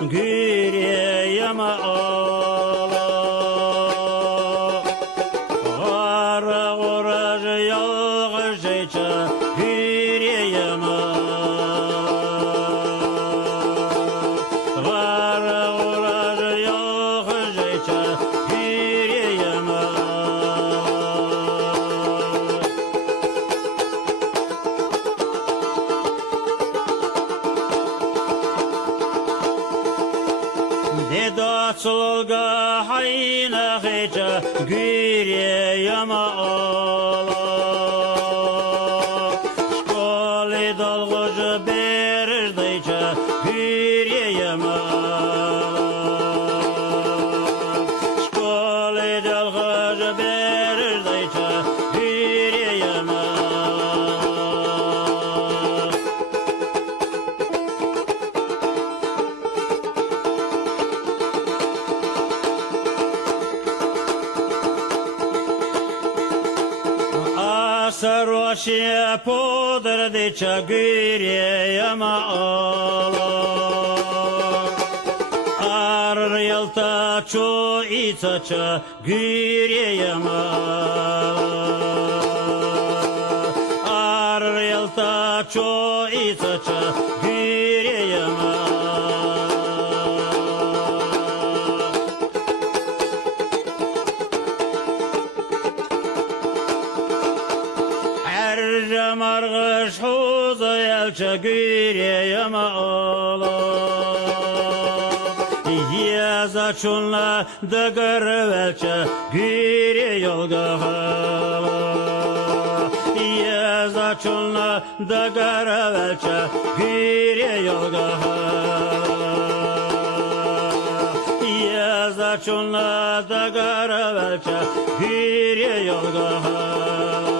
güreyem ağla. Ara oracı yalğız şeyçe güreyem ara oracı yalğız şeyçe güreyem Dedaçılga hayna heca güreyem ağla. Şkoli dalgıcı berirdeyce güreyem ağla. Şkoli dalgıcı berirdeyce güreyem ağla. Sarhoşe podrdiça güreyem ağla. Ar yalta ço içaça güreyem ağla. Ar yalta ço içaça güreyem ağla. Margış huza yelçe güreyem ağla. Yaza çunla da garvelçe güre yolga hala. Yaza çunla da garvelçe güre yolga hala. Yaza çunla da garvelçe güre yolga hala.